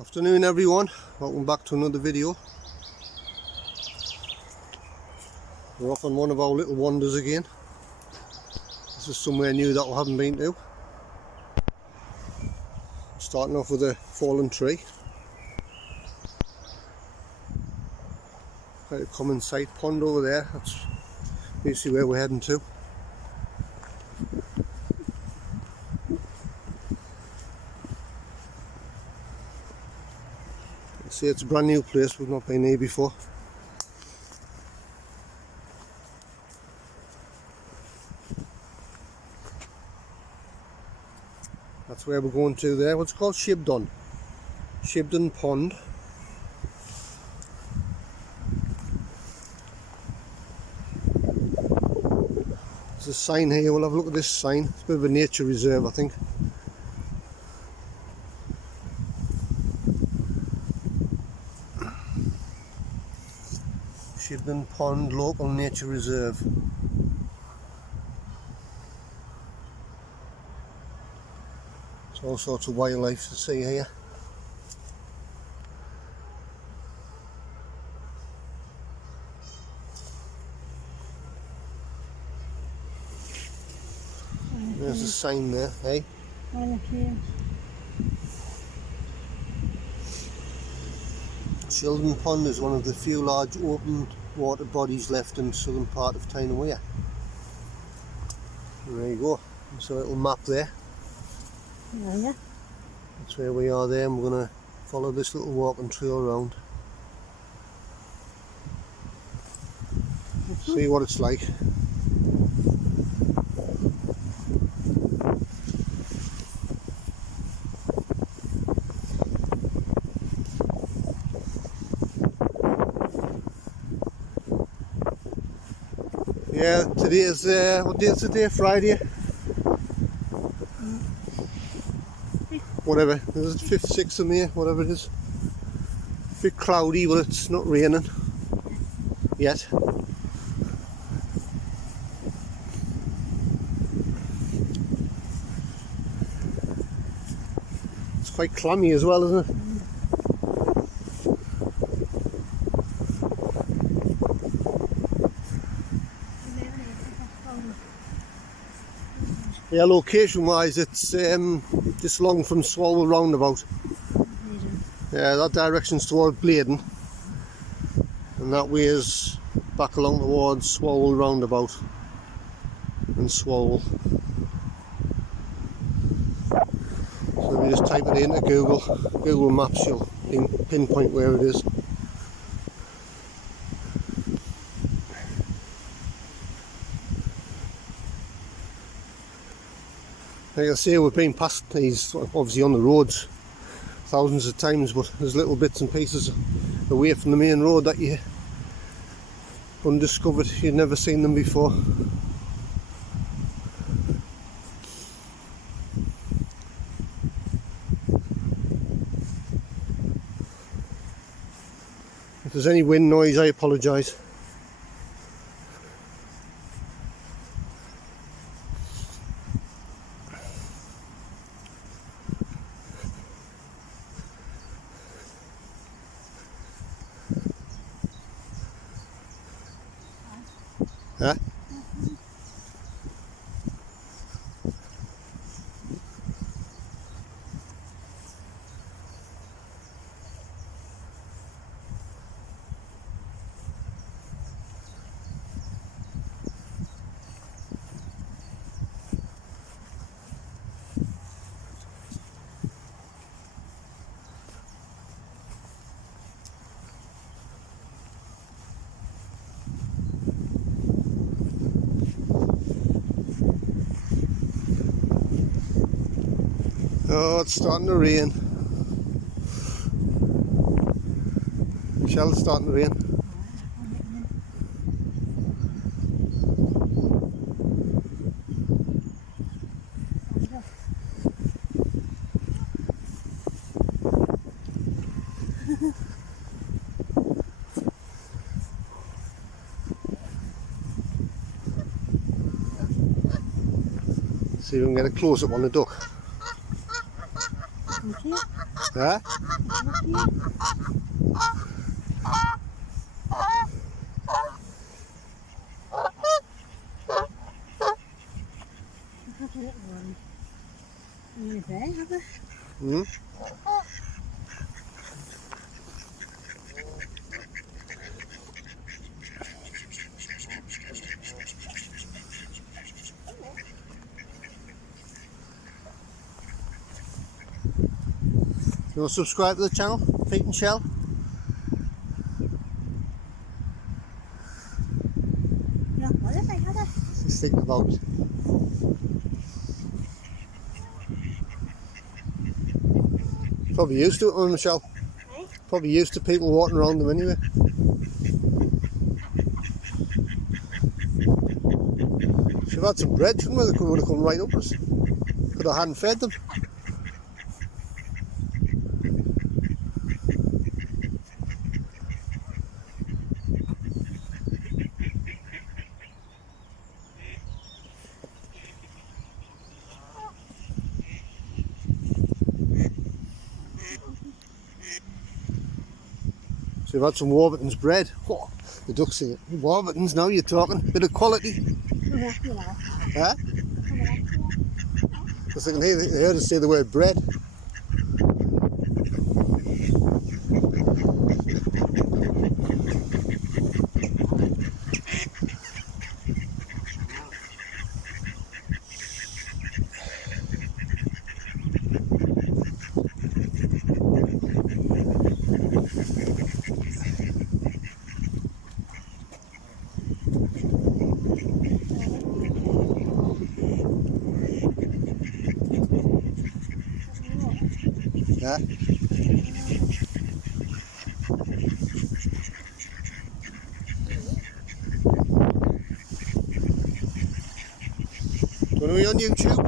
Afternoon everyone, welcome back to another video. We're off on one of our little wanders again. This is somewhere new that we haven't been to. Starting off with a fallen tree. Quite a common sight, pond over there, that's basically where we're heading to. See, it's a brand new place, we've not been here before. That's where we're going to there. What's called Shibdon. Shibdon Pond. There's a sign here, we'll have a look at this sign. It's a bit of a nature reserve, I think. Shibdon Pond Local Nature Reserve. There's all sorts of wildlife to see here. There's a sign there, hey? Shibdon Pond is one of the few large open water bodies left in the southern part of town Weir. There you go, there's a little map there. Yeah. That's where we are there, and we're going to follow this little walking trail around. See what it's like. Yeah, today is, what day is today? Friday? Whatever, this is 5th, 6th of May, whatever it is. A bit cloudy, but it's not raining yet. It's quite clammy as well, isn't it? Yeah, location wise it's just along from Swalwell roundabout. Yeah, that direction's toward Bladen, and that way is back along towards Swalwell roundabout and Swalwell. So if you just type it into Google Maps, you'll pinpoint where it is. Like I say, we've been past these, obviously on the roads, thousands of times, but there's little bits and pieces away from the main road that you undiscovered, you've never seen them before. If there's any wind noise, I apologise. Huh? Oh, it's starting to rain. Michelle, it's starting to rain. See if we can get a close up on the duck. Okay. Huh? Hmm? You want to subscribe to the channel, Pete and Shell? No, what if I had a... Just thinking about it. Probably used to it, huh, Michelle? Eh? Probably used to people walking around them anyway. Should have had some bread, shouldn't we? They would have come right up us. Could have hadn't fed them. So you've had some Warburton's bread. Oh, the ducks say, Warburton's now you're talking. Bit of quality. Huh? Because I can hear, they heard us say the word bread. Yeah. Do you want to be on YouTube?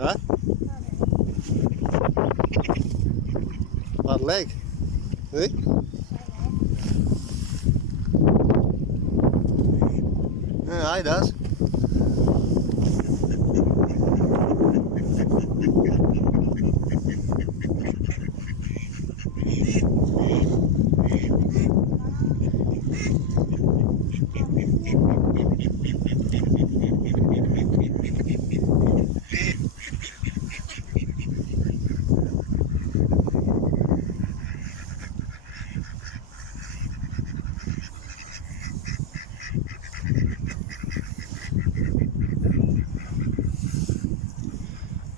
Huh? Bad leg. Eh? Yeah, he does.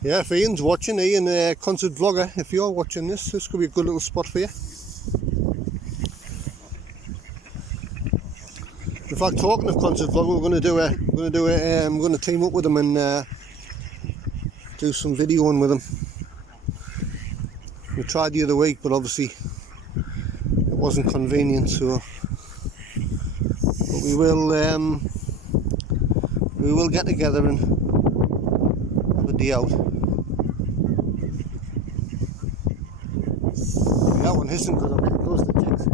Yeah, if Ian's watching, Ian, concert vlogger, if you're watching this could be a good little spot for you. In fact, talking of concert vlogger, we're going to team up with them and do some videoing with them. We tried the other week, but obviously it wasn't convenient. So, but we will get together and have a day out. That one isn't good. I'm getting close to the chicks.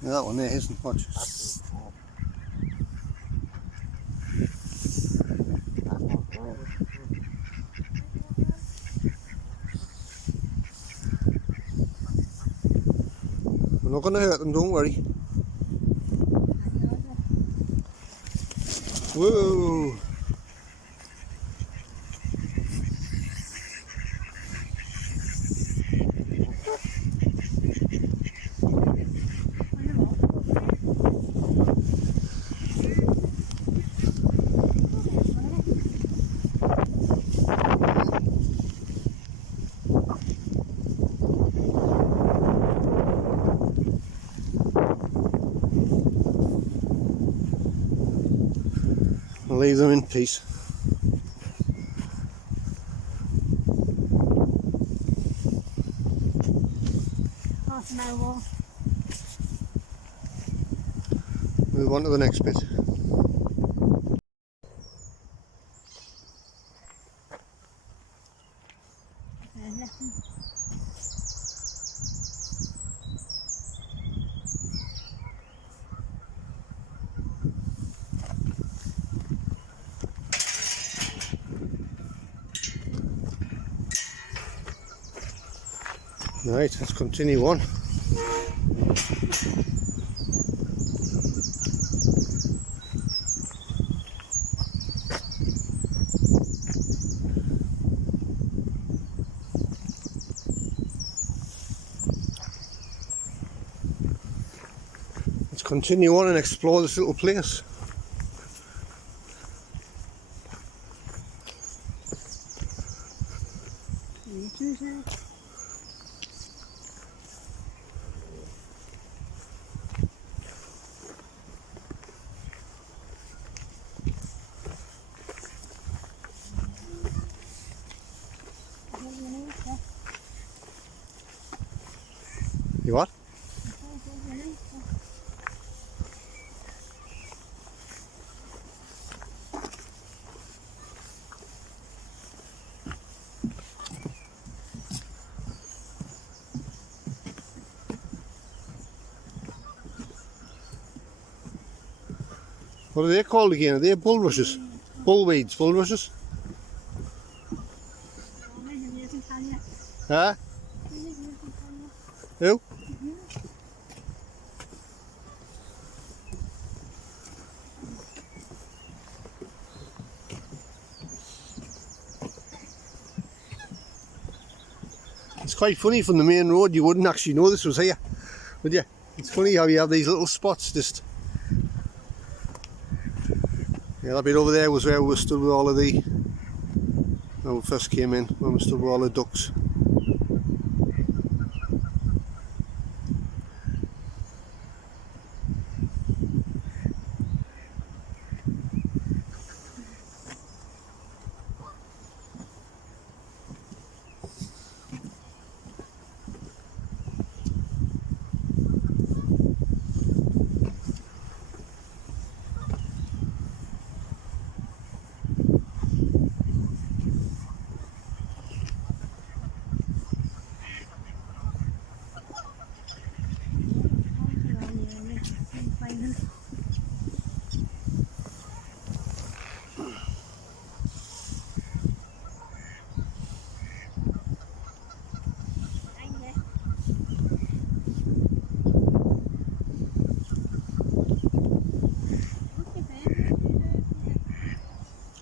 Yeah, that one there isn't much. We're not going to hurt them, don't worry. Whoa! Leave them in peace. Half an hour. Move go on to the next bit. Right, let's continue on. Let's continue on and explore this little place. You what? What are they called again? Are they bulrushes? Bullweeds, bulrushes? Huh? Who? It's quite funny, from the main road you wouldn't actually know this was here, would you? It's funny how you have these little spots just... Yeah, that bit over there was where we stood with all of the... when we first came in, when we stood with all the ducks.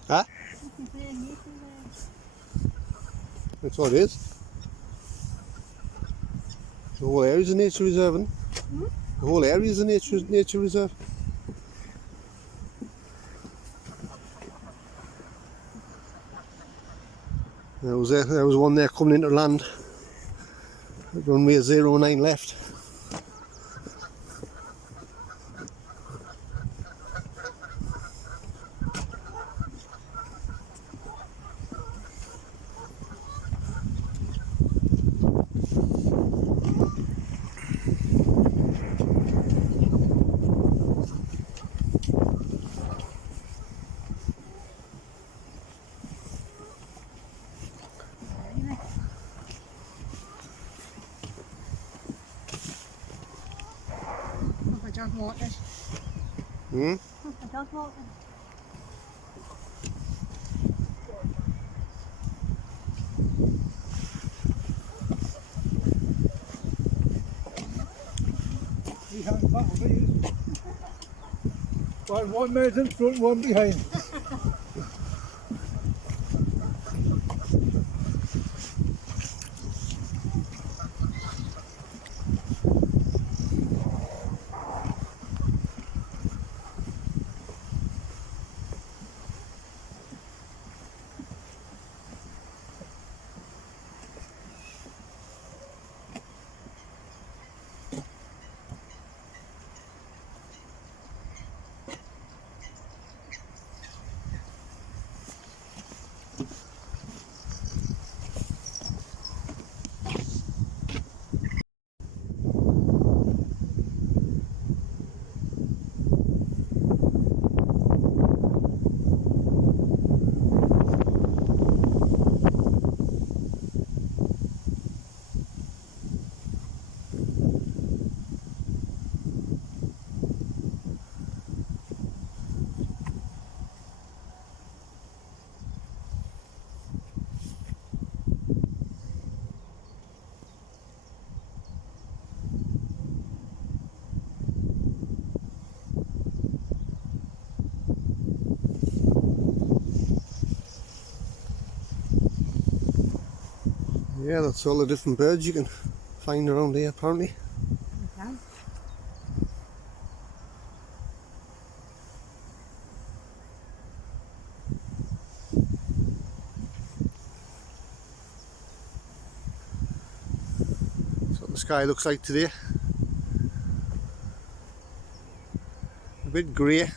Huh? That's what it is. The whole area is a nature reserve, isn't it? The whole area is a nature reserve. There was one there coming into land at runway 09 left. Dog waters. Hmm? Dog waters. One man's in front, one behind. Yeah, that's all the different birds you can find around here apparently. Okay. That's what the sky looks like today. A bit grey.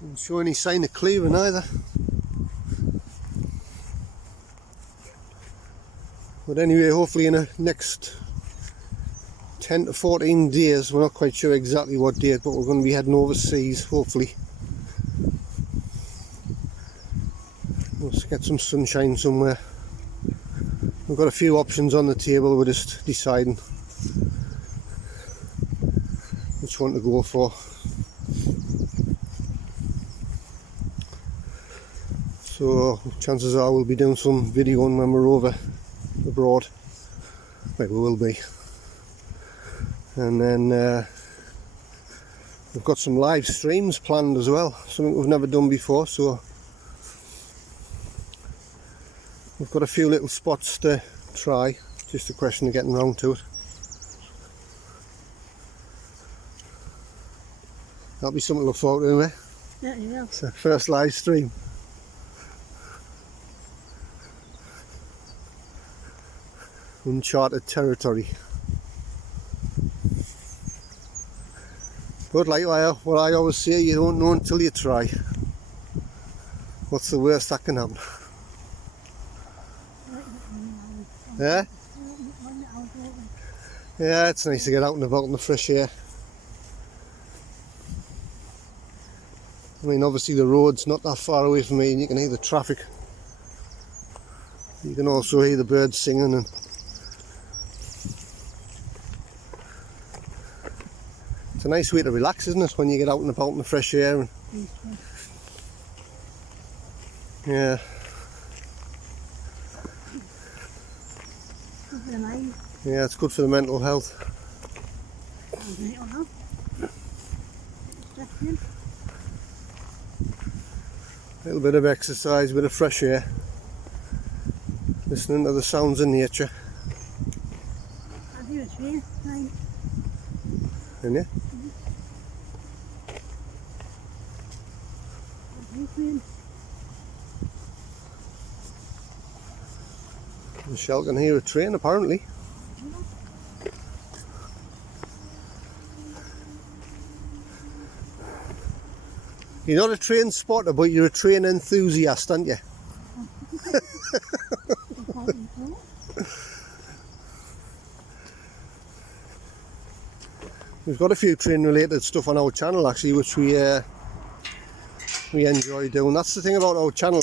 Doesn't show any sign of clearing either. But anyway, hopefully in the next 10 to 14 days, we're not quite sure exactly what date, but we're going to be heading overseas, hopefully. Let's get some sunshine somewhere. We've got a few options on the table, we're just deciding which one to go for. So chances are we'll be doing some videoing when we're over abroad. Well, we will be. And then we've got some live streams planned as well, something we've never done before, so we've got a few little spots to try, just a question of getting round to it. That'll be something to look forward to anyway. Yeah, yeah. It's the first live stream. Uncharted territory. But like what I always say, you don't know until you try. What's the worst that can happen? Yeah? Yeah, it's nice to get out and about in the fresh air. I mean, obviously the road's not that far away from me and you can hear the traffic. You can also hear the birds singing, and it's a nice way to relax, isn't it, when you get out and about in the fresh air. And yeah. Yeah, it's good for the mental health. A little bit of exercise, a bit of fresh air. Listening to the sounds of nature. I hear a train. Isn't it? Michelle can hear a train apparently. You're not a train spotter, but you're a train enthusiast, aren't you? We've got a few train related stuff on our channel actually, which we enjoy doing. That's the thing about our channel,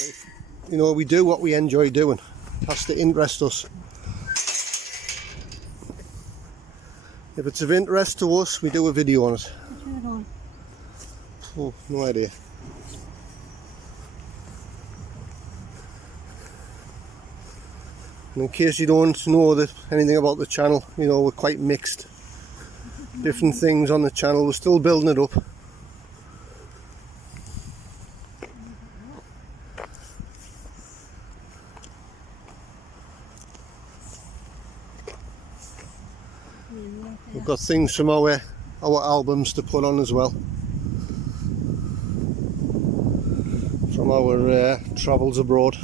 you know, we do what we enjoy doing. It has to interest us. If it's of interest to us, we do a video on it. Oh, no idea. And in case you don't know anything about the channel, you know, we're quite mixed. Different things on the channel, we're still building it up. We've got things from our albums to put on as well. From our travels abroad.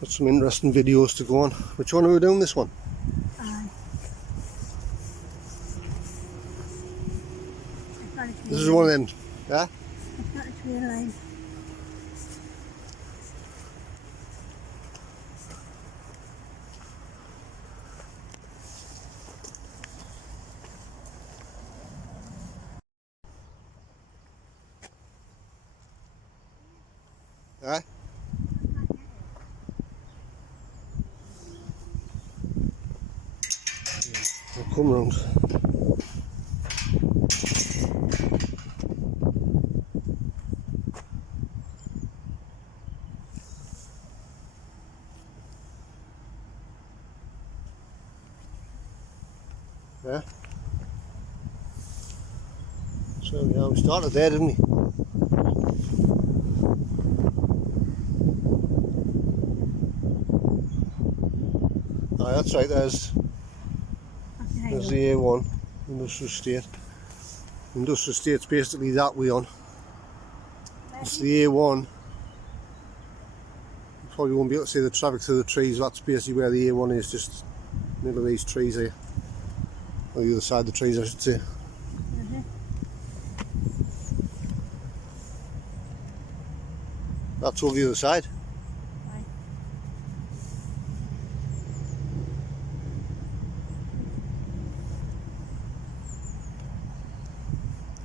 Got some interesting videos to go on. Which one are we doing, this one? This is one of them, yeah? It's got a train line. Yeah? I'll come round. Yeah. So yeah, we started there, didn't we? That's right, there's That's the A1, Industrial Estate. Industrial Estate's basically that way on. It's the A1. You probably won't be able to see the traffic through the trees. That's basically where the A1 is, just middle of these trees here. Or the other side of the trees, I should say. That's over the other side. Right.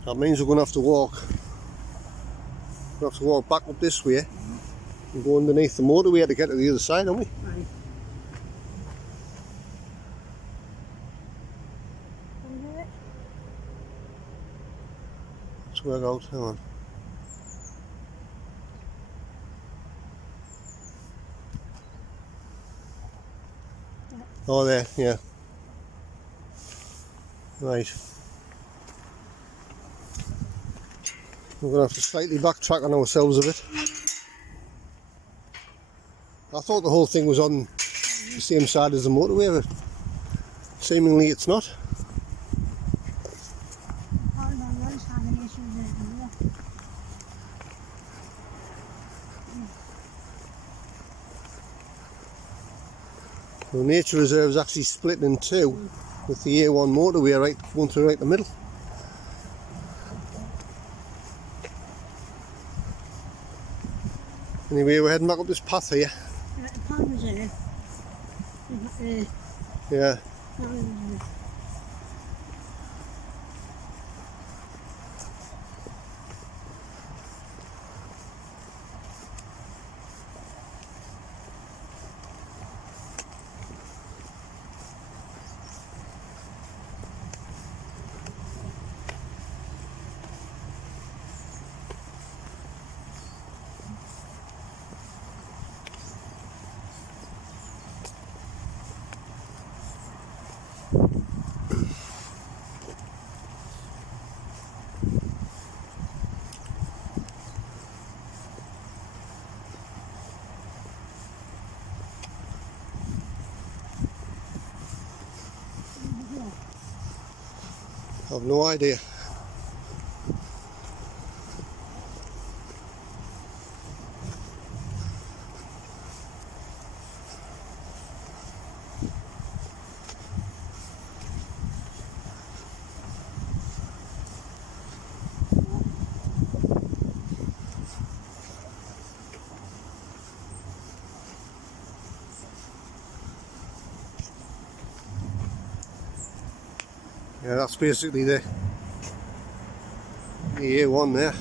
That means we're going to have to walk. We'll have to walk back up this way and go underneath the motorway to get to the other side, aren't we? Right. Can you do it? Let's work out, hang on. Oh, there, yeah. Right. We're going to have to slightly backtrack on ourselves a bit. I thought the whole thing was on the same side as the motorway, but seemingly it's not. Hold on, what is having issues with it? The nature reserve is actually split in two with the A1 motorway right going through right the middle. Anyway, we're heading back up this path here. Right, the pond reserve. Yeah. Pond reserve. I've no idea. Yeah, that's basically the A1 there.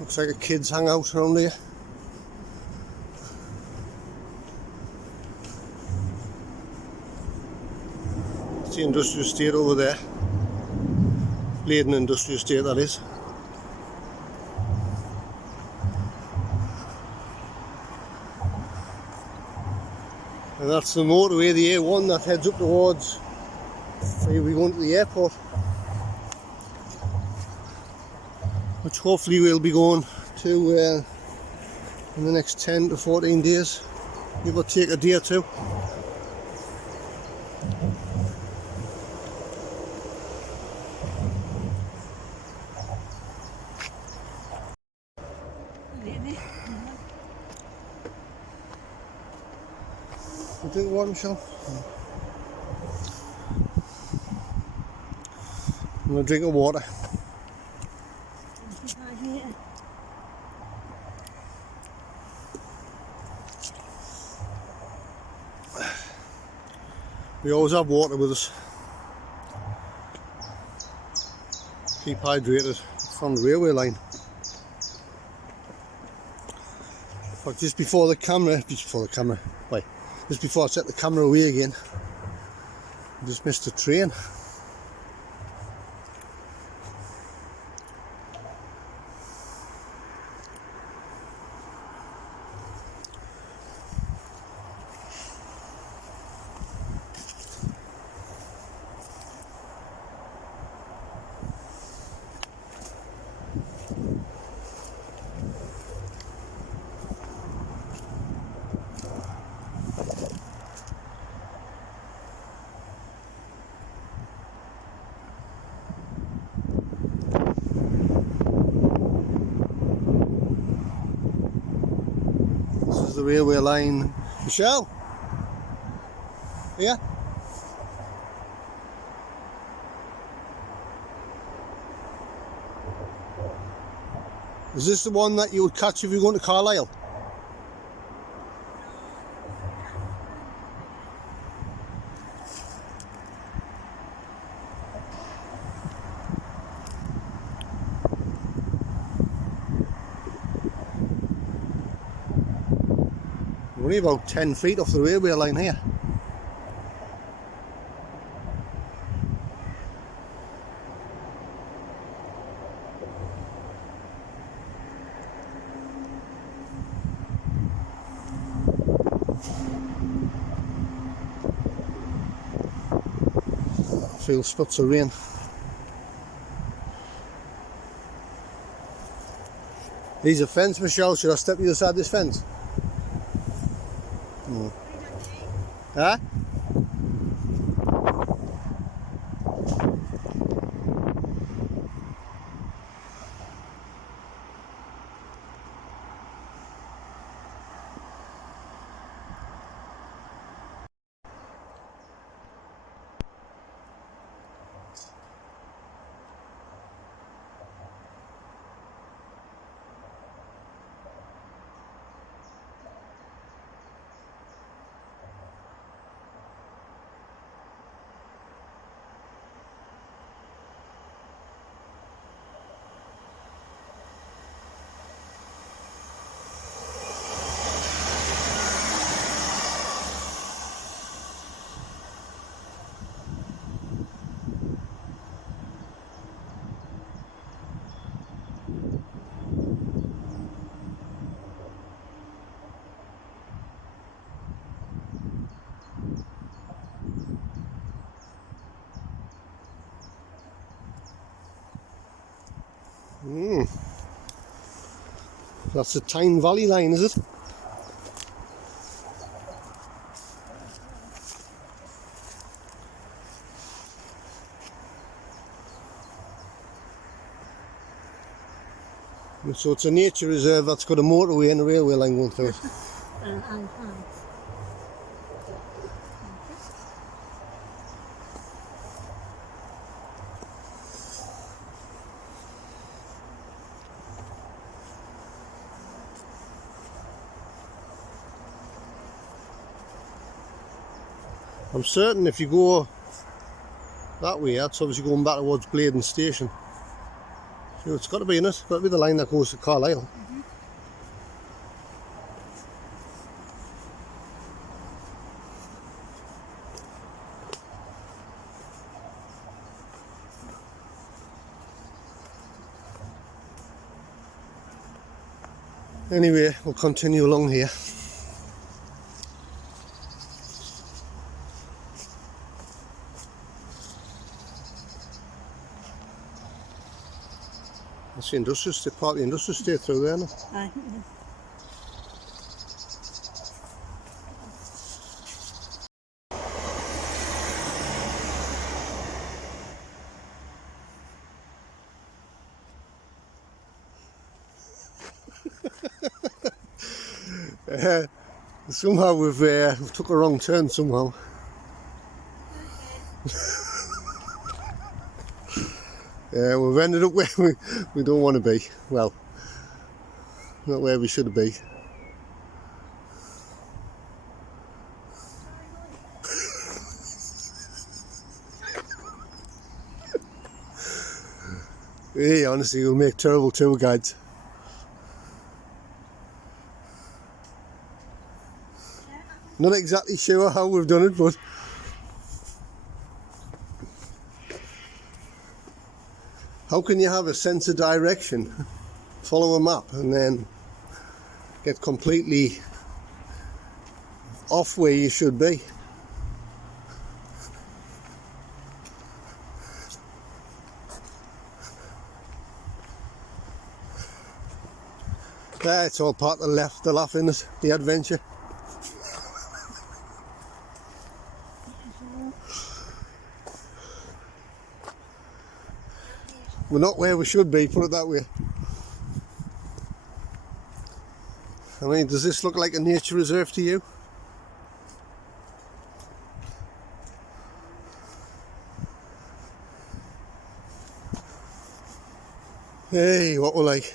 Looks like a kids hangout around here. It's the industrial estate over there. Bladen Industrial Estate, that is. And that's the motorway, the A1 that heads up towards where we're going to the airport. Which hopefully we'll be going to in the next 10 to 14 days. Give or take a day or two. You drink water, Michelle? I'm going to drink of water. We always have water with us. Keep hydrated from the railway line. But just before I set the camera away again, I just missed a train. the railway line. Michelle? Here? Is this the one that you would catch if you're going to Carlisle? We're only about 10 feet off the railway line here. Feel spots of rain. Here's a fence, Michelle. Should I step you aside this fence? No. Huh? That's the Tyne Valley line, is it? So it's a nature reserve that's got a motorway and a railway line going through it. I'm certain if you go that way, that's obviously going back towards Bladen Station. So it's got to be in it. It's got to be the line that goes to Carlisle. Anyway, we'll continue along here. That's the industrial estate, part of the industrial estate through there now. Aye. Somehow we've took a wrong turn somehow. We've ended up where we don't want to be. Well, not where we should be. Hey, honestly, you'll make terrible tour guides. Not exactly sure how we've done it, but how can you have a sense of direction, follow a map, and then get completely off where you should be? Yeah, it's all part of the laugh in it, the adventure. We're not where we should be, put it that way. I mean, does this look like a nature reserve to you? Hey, what we're like.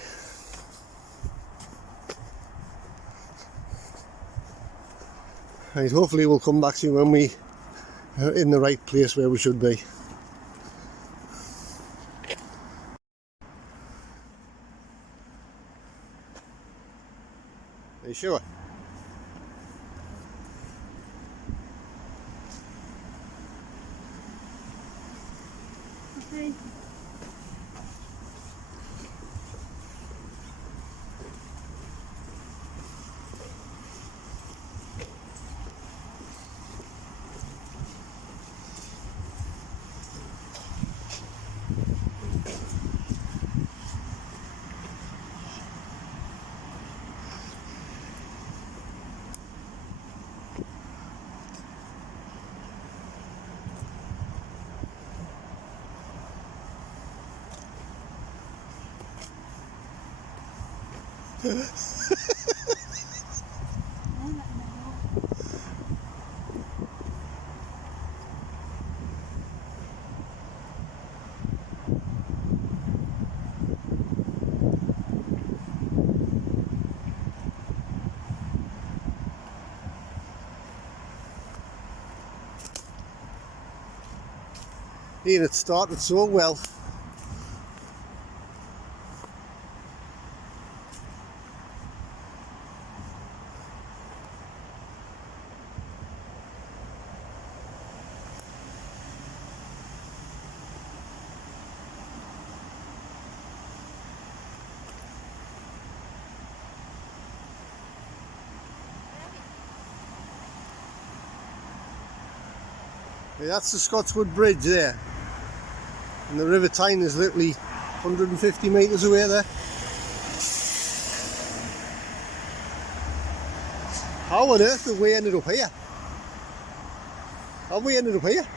Right, hopefully we'll come back to you when we are in the right place where we should be. Are you sure? Okay. Ian, it started so well. Yeah, that's the Scotswood Bridge there. And the River Tyne is literally 150 metres away there. How on earth have we ended up here? Have we ended up here?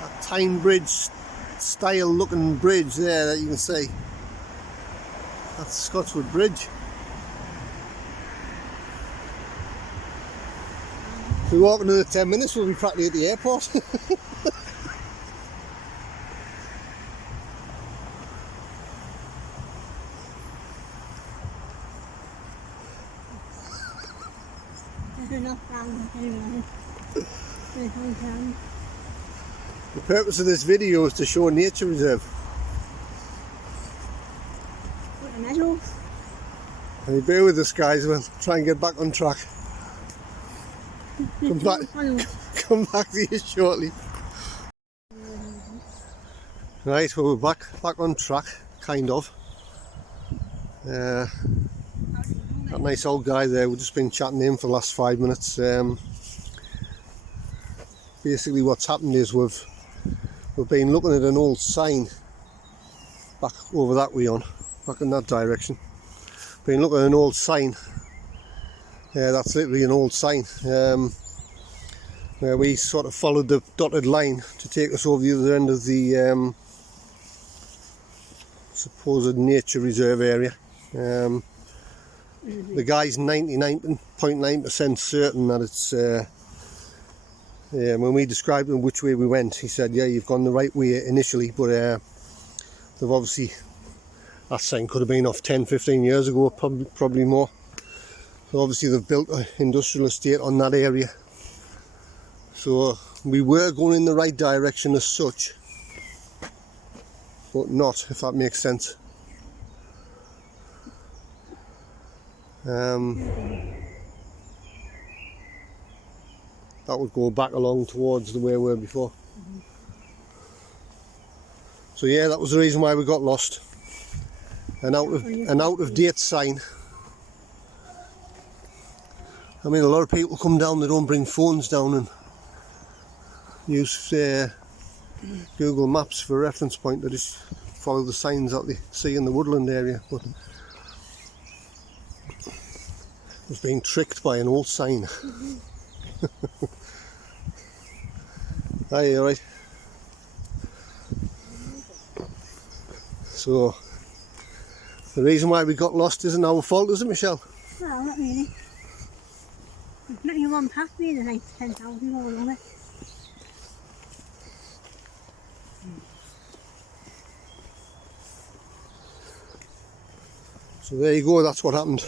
That Tyne Bridge style looking bridge there that you can see. That's Scotswood Bridge. If we walk another 10 minutes, we'll be practically at the airport. The purpose of this video is to show a nature reserve. Put the medals. And you bear with us, guys, we'll try and get back on track. Come back to you shortly. Right, well, we're back on track, kind of. That nice old guy there, we've just been chatting to him for the last 5 minutes. Basically what's happened is we've been looking at an old sign back over that way on, back in that direction. Been looking at an old sign. That's literally an old sign. Where we sort of followed the dotted line to take us over the other end of the supposed nature reserve area. The guy's 99.9% certain that it's when we described him which way we went, he said, yeah, you've gone the right way initially, but they've obviously, that sign could have been off 10-15 years ago, probably more. So obviously they've built an industrial estate on that area. So we were going in the right direction as such, but not, if that makes sense. That would go back along towards the way we were before. So yeah, that was the reason why we got lost. An out of date sign. I mean, a lot of people come down, they don't bring phones down and use Google Maps for a reference point. They just follow the signs that they see in the woodland area. But it's being tricked by an old sign. Are you alright? So the reason why we got lost isn't our fault, is it, Michelle? Well, not really. There's not even one past me, there's like 10,000 all on it. So there you go, that's what happened.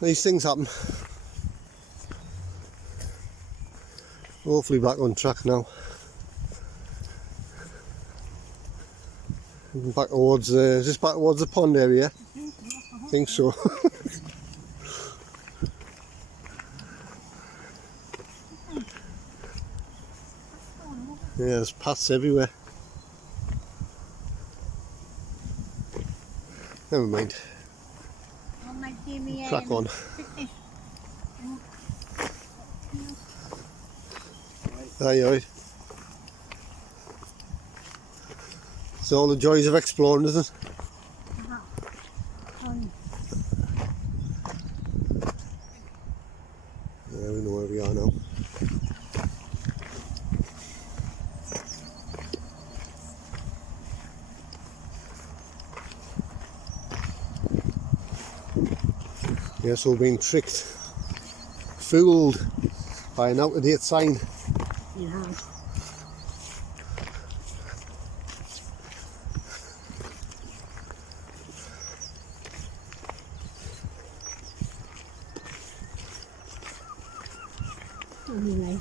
These things happen. Hopefully back on track now. Back towards, is this back towards the pond area? I think so. Yeah, there's paths everywhere. Never mind. Crack on. Aye, aye. It's all the joys of exploring, isn't it? Yeah, we know where we are now. Yeah, so we're being tricked, fooled by an out-of-date sign. Yeah. Anyway.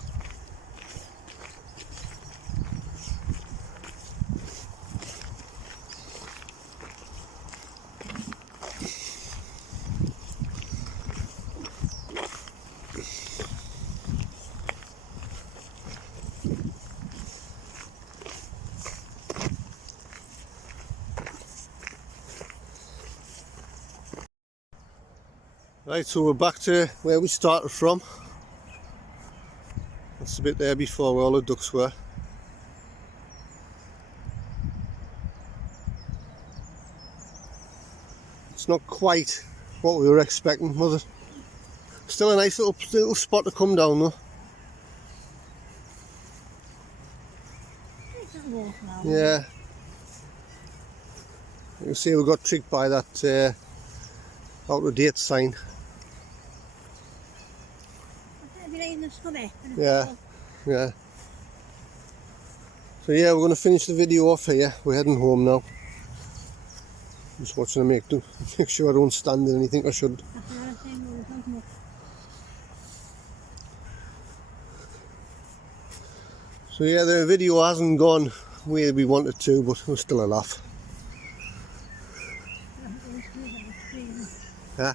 Right, so we're back to where we started from. That's the bit there before where all the ducks were. It's not quite what we were expecting, was it? Still a nice little spot to come down though. Yeah. You can see we got tricked by that out-of-date sign. Yeah, yeah. So yeah, we're going to finish the video off here. We're heading home now. Just watching them make sure I don't stand in anything I shouldn't. So yeah, the video hasn't gone where we wanted to, but we're still a laugh. Yeah.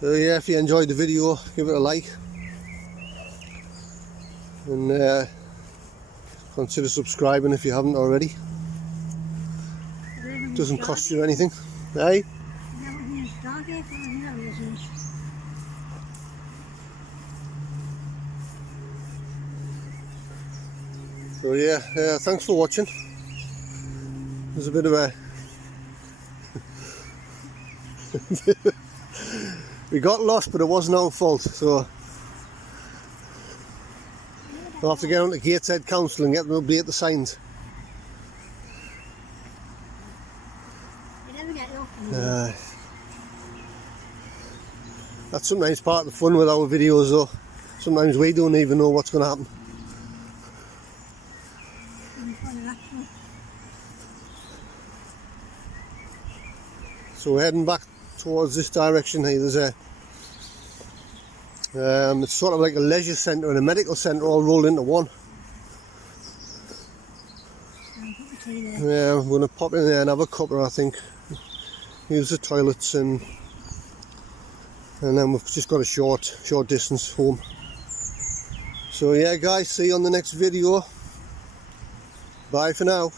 So yeah, if you enjoyed the video, give it a like and consider subscribing if you haven't already. Doesn't cost you anything, eh? So yeah, thanks for watching. There's a bit of a we got lost, but it wasn't our fault, so we'll have to get on to Gateshead Council and get them to update the signs. That's sometimes part of the fun with our videos though. Sometimes we don't even know what's going to happen. So we're heading back towards this direction here. There's a it's sort of like a leisure centre and a medical centre all rolled into one. Yeah, I'm going to pop in there and have a cuppa, I think. Use the toilets and then we've just got a short distance home. So yeah guys, see you on the next video. Bye for now.